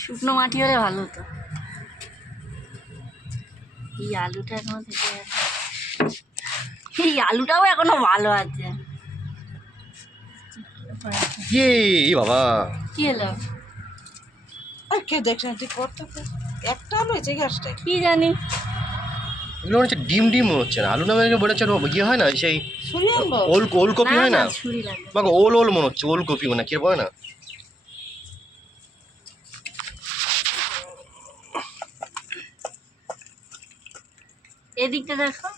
শুকনো মাটি হলে ভালো হতো। এই আলুটা এখনো থেকে আছে, এই আলুটাও এখনো ভালো আছে। বাবা কি হলো? কে দেখছেন তুই করতে একটা আলু হয়েছে গাছটা কি জানি, এগুলো মনে হচ্ছে ডিম ডিম মনে হচ্ছে না। আলু নামে মনে হচ্ছে ইয়ে হয় না, সেই ছুরি আনবো? ওলকপি হয় না, ছুরি লাগবে। আমাকে ওল ওল মনে হচ্ছে, ওলকপি মানে কি বলে না। এদিকটা দেখো,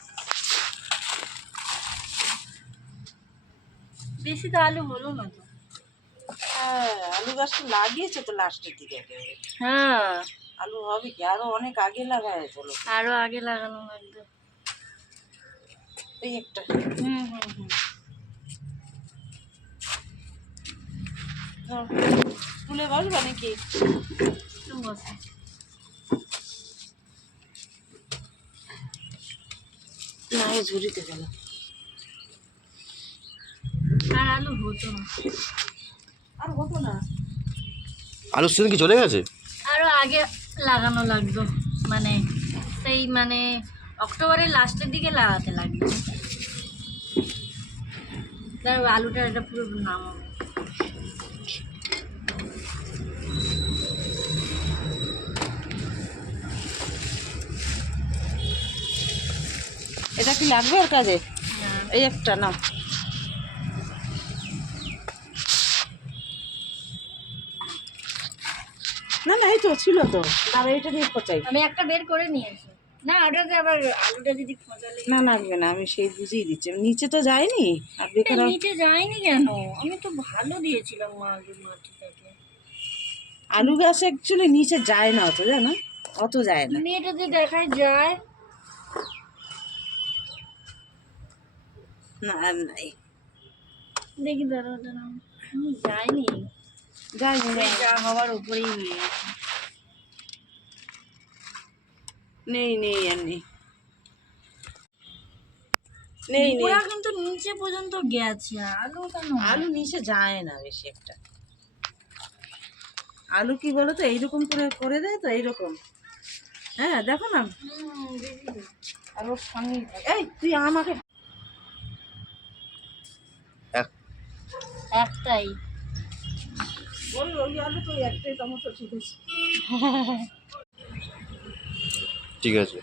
বেশি তো আলু হলো না তো। হ্যাঁ আলু গাছটা লাগিয়েছে তো লাস্টের দিকে একেবারে। হ্যাঁ আলু হবে কি, আরো অনেক আগে লাগায় চলো। আরো আগে লাগানো লাগবে। এই একটা হুম হুম হুম। তুলে বসবা নাকি? বসে না এই ঝুড়িতে গেল। আর আলু হতো না, আর হতো না। আলুর সিজন কি চলে গেছে? আরো আগে লাগানো লাগতো, মানে সেই মানে অক্টোবরের লাস্টের দিকে লাগাতে লাগবে। তার আলুটার একটা পুরো নাম হবে। এটা কি লাগবে ওর কাজে? এই একটা না, না না এই তো ছিল তো, আর এইটা দিয়ে খোঁচাই। আমি একটা বের করে নিয়েছি। না ওটাতে আবার আলুটা যদি খোঁজালে না লাগবে না, আমি সেই বুঝিয়ে দিচ্ছি। নিচে তো যায়নি আর বেকার। নিচে যায়নি কেন? আমি তো ভালো দিয়েছিলাম আলুর মাটিটাকে। আলু গাছ অ্যাকচুয়ালি নিচে যায় না অত, জানো, অত যায় না। মেয়েটাতে দেখায় যায় না আর নাই, দেখি দাঁড়াও দাঁড়াও, যায়নি, যায়নি ওই যা হওয়ার উপরেই হয়ে গেছে। নেই নেই আর নেই নেই নেই। ওরা কিন্তু নিচে পর্যন্ত গেছে, আলু কেন? আলু নিচে যায় না বেশি একটা। আলু কি বলো তো, এইরকম করে করে দেয় তো এইরকম। হ্যাঁ দেখো না, দেখি তো। আর ওর সঙ্গে এই তুই আমাকে একটাই বল, ওই আলু তো একটাই টমেটো ঠিক আছে। ঠিক আছে।